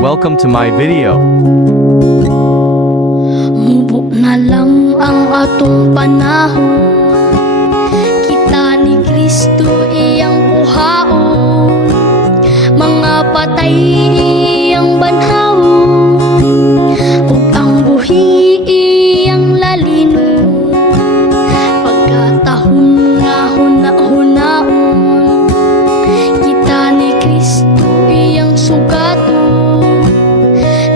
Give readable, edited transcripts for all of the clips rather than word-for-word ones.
Welcome to my video. Mubo na lang ang atong panahon, kita ni Kristo iyang buhaon, mga patay iyang banhawon, ug ang buhi iyang lalino, pagkatahon nga huna-hunaon, kita ni Kristo iyang sugaton,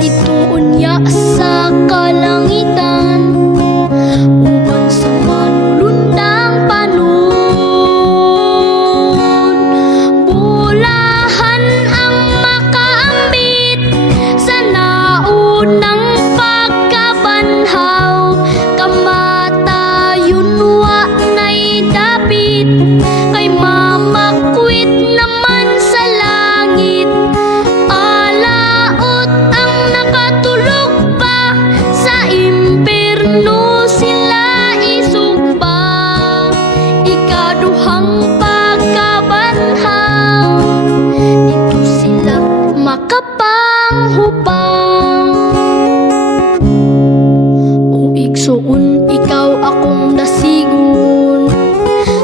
dituon ya sa kalangitan, uban sa manulundang panon. Bulahan ang makaambit sa naunang pagkabanhaw, kamatayon wa na'y dapit, kay mamakwit naman sa langit. Alaot ang nakatulog pa, sa impierno sila isugba. Ikaduhang pagkabanhaw, dito sila makapanghubang. O igsuon, ikaw akong dasigon,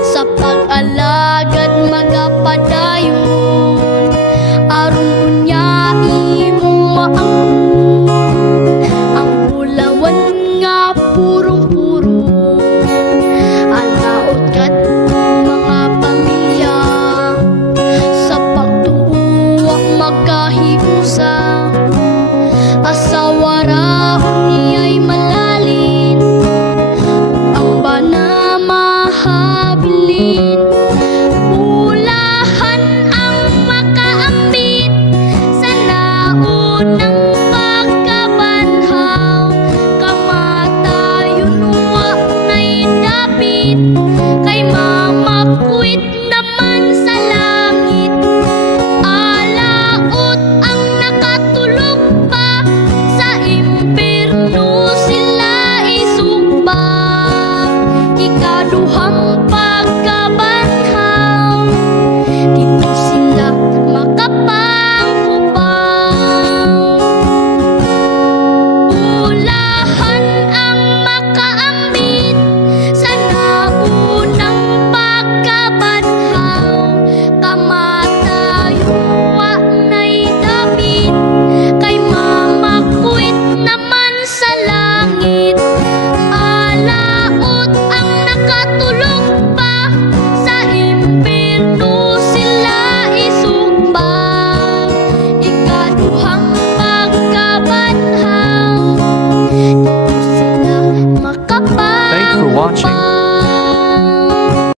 sa pag-alagad magapadayon, aron unya imong maangkon ang bulawan nga purong-purong. Alaot kadtong mga pamilya, sa pagtuwa magkahiusa, asawa raon niya'y malalin, ang bana mahabilin. Bulahan ang makaambit sa naunang pagkabanhaw, kamatayon wa na'y dapit, kay mamakwit naman sa langit. Alaot ang nakatulog pa, sa impierno sila isugba. Ikaduhang pagkabanhaw, dito sila makapanghubang. Bulahan ang makaambit sa naunang pagkabanhaw, kamatayon wa na'y dapit, kay mamakwit naman sa langit. Alaot ang nakatulog pa, sa impierno sila isugba. Ikaduhang pagkabanhaw, dito sila Thanks for watching. makapanghubang.